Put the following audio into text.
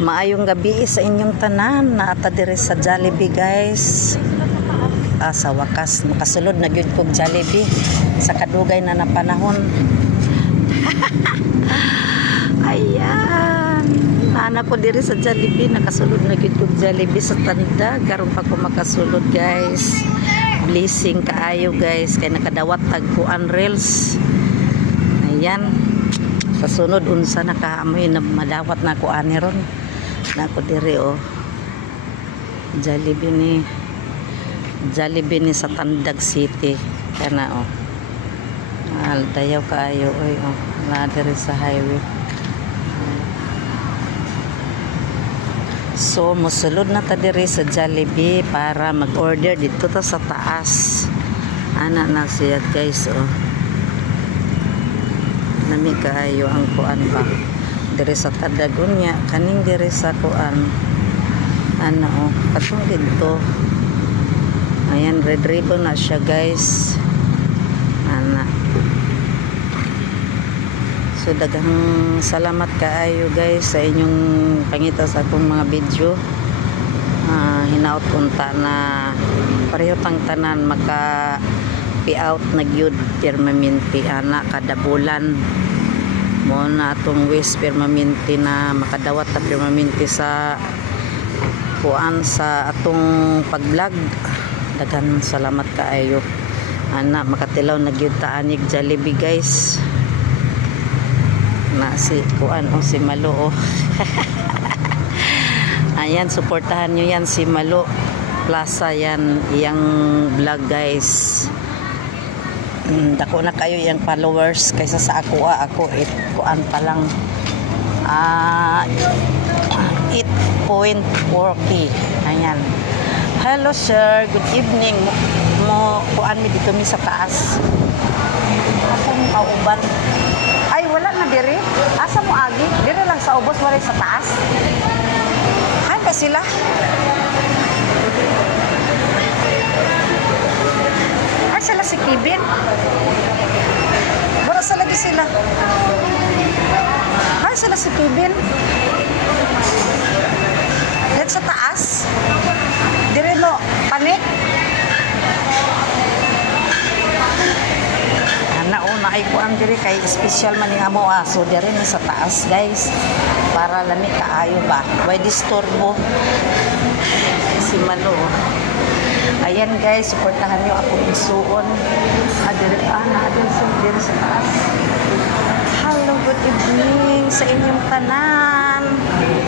Maayong gabi sa inyong tanan. Naata diri sa Jollibee, guys. Sa wakas makasulod na gyud kog Jollibee sa kadugay na panahon. Ayan. Ana ko diri sa Jollibee, nakasulod na gyud kog Jollibee sa tanda. Karon pa ko makasulod, guys. Blessing kaayo, guys, kay nakadawat tag kuan reels. Ayan. Sa sunod unsa nakaamoy na madawat na ko ani ron na ko diri Jollibee ni sa Tandag City kana dayaw kaayo na diri sa highway. So mosulod na ta diri sa Jollibee para mag-order dito ta sa taas. Ana na siya, guys. Nami kaayo ang kuan ba diri sa Tadagonya kaning diri sa kuan katong dito. Ayan, red ribbon na siya, guys. So daghang salamat kaayo, guys, sa inyong pangita sa akong mga video. Hinaut unta na pareho tang tanan maka out na gyud permanente ana kada bulan mo na atong waste permanente na makadawat ta permanente sa kuan sa atong pag-vlog. Daghan salamat kaayo ana makatilaw na gyud ta anig Jollibee, guys. Na si kuan si Malo ayan, suportahan nyo yan si Malo Plaza, yan iyang vlog, guys. Dako na kayo yung followers kaysa sa ako kuan pa lang 8.4k. Ayan, hello sir, good evening mo kuan mi dito mi sa taas akong kauban. Ay wala na diri, asa mo agi diri lang sa ubos wala sa taas. Hay ba sila? Sila si Kevin. Wala sa lagi sila. Ay, sila si Kevin. Dito sa taas. Dire no, panik. Nauna ay kuan diri kay special man nga mo so dire ni sa taas, guys. Para lami kaayo ba. Way disturbo. Si Malo. Ayan, guys, suportahan nyo ako isuon. Diri sa taas. Hello, good evening sa inyong tanan.